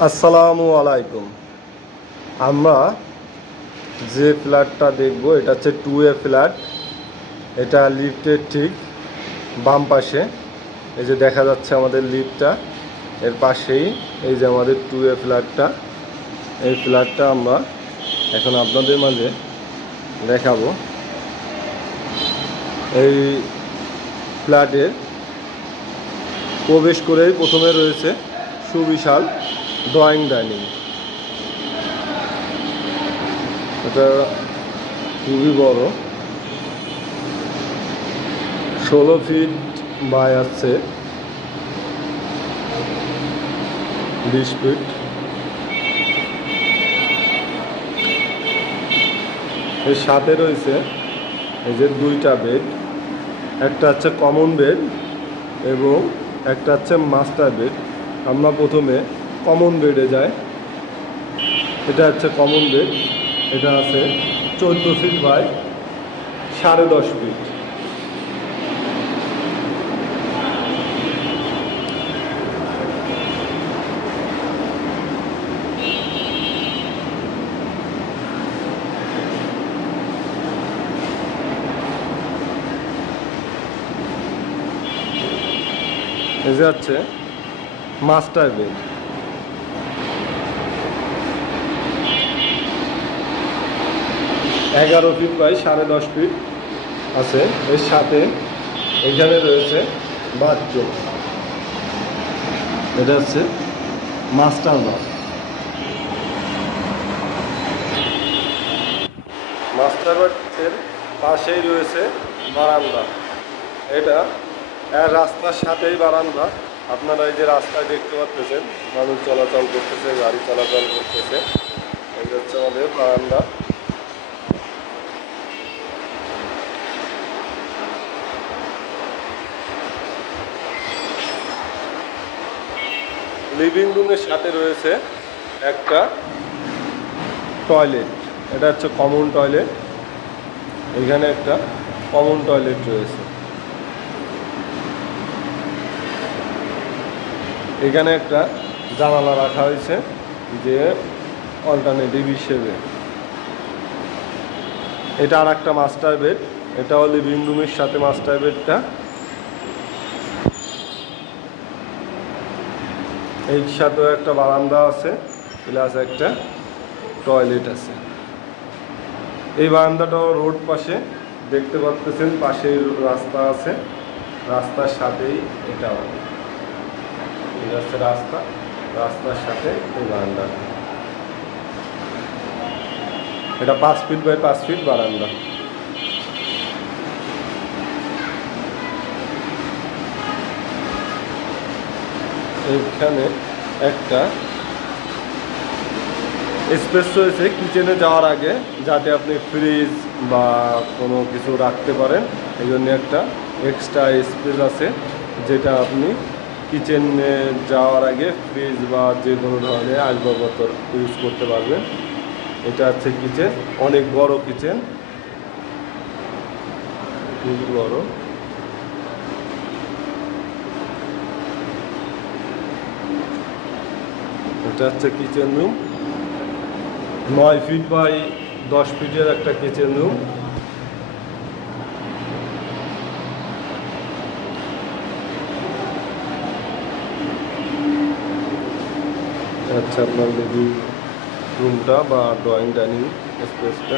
আসসালামু আলাইকুম। আমরা যে ফ্ল্যাটটা দেখব এটা হচ্ছে 2A ফ্ল্যাট। এটা লিফটের ঠিক বাম পাশে। এই যে দেখা যাচ্ছে আমাদের লিফটটা, এর পাশেই এই যে আমাদের 2A ফ্ল্যাটটা। এই ফ্ল্যাটটা আমরা এখন আপনাদের মাঝে দেখাবো। এই ফ্ল্যাটের প্রবেশ করেই প্রথমে রয়েছে সুবিশাল ড্রয়িং ডাইনিং। এটা খুবই বড়, 16 ফিট বাই আছে 20 ফিট। এর সাথে রয়েছে এই যে দুইটা বেড, একটা হচ্ছে কমন বেড এবং একটা হচ্ছে মাস্টার বেড। আমরা প্রথমে কমন বেডে যাই। এটা হচ্ছে কমন বেড। এটা আছে 14 ফিট বাই 10.5 ফিট। এই যে হচ্ছে মাস্টার বেড। এগারো ফিট বাই 10.5 ফিট আছে। এর সাথে এখানে রয়েছে বাথরুম। এটা হচ্ছে মাস্টার বাথ। মাস্টার বাথের পাশেই রয়েছে বারান্দা। এটা রাস্তার সাথেই বারান্দা। আপনারা এই যে রাস্তায় দেখতে পাচ্ছেন মানুষ চলাচল করতেছে, গাড়ি চলাচল করতেছে। এই হচ্ছে আমাদের বারান্দা। লিভিং রুমের সাথে রয়েছে একটা টয়লেট। এটা হচ্ছে কমন টয়লেট। এখানে একটা কমন টয়লেট রয়েছে। এখানে একটা জানালা রাখা হয়েছে যে অল্টারনেটিভ হিসেবে। এটা আর একটা মাস্টার বেড। এটাও লিভিং রুমের সাথে মাস্টার বেডটা। এই সাথেও একটা বারান্দা আছে, প্লাস একটা টয়লেট আছে। এই বারান্দাটাও রোড পাশে দেখতে পাচ্ছেন, পাশেই রাস্তা আছে, রাস্তার সাথেই এটাও। এটা হচ্ছে রাস্তা, রাস্তার সাথে এই বারান্দা। এটা 5 ফিট বাই 5 ফিট বারান্দা। এইখানে একটা স্পেস রয়েছে কিচেনে যাওয়ার আগে, যাতে আপনি ফ্রিজ বা কোনো কিছু রাখতে পারেন। এই জন্য একটা এক্সট্রা স্পেস আছে, যেটা আপনি কিচেনে যাওয়ার আগে ফ্রিজ বা যে কোনো ধরনের আসবাবপত্র ইউজ করতে পারবেন। এটা হচ্ছে কিচেন, অনেক বড় কিচেন, খুবই বড়। এটা হচ্ছে কিচেন রুম, 9 ফিট বাই 10 ফিটের একটা কিচেন রুম। আচ্ছা, আপনার লিভিং রুমটা বা ড্রয়িং ডাইনিং স্পেসটা।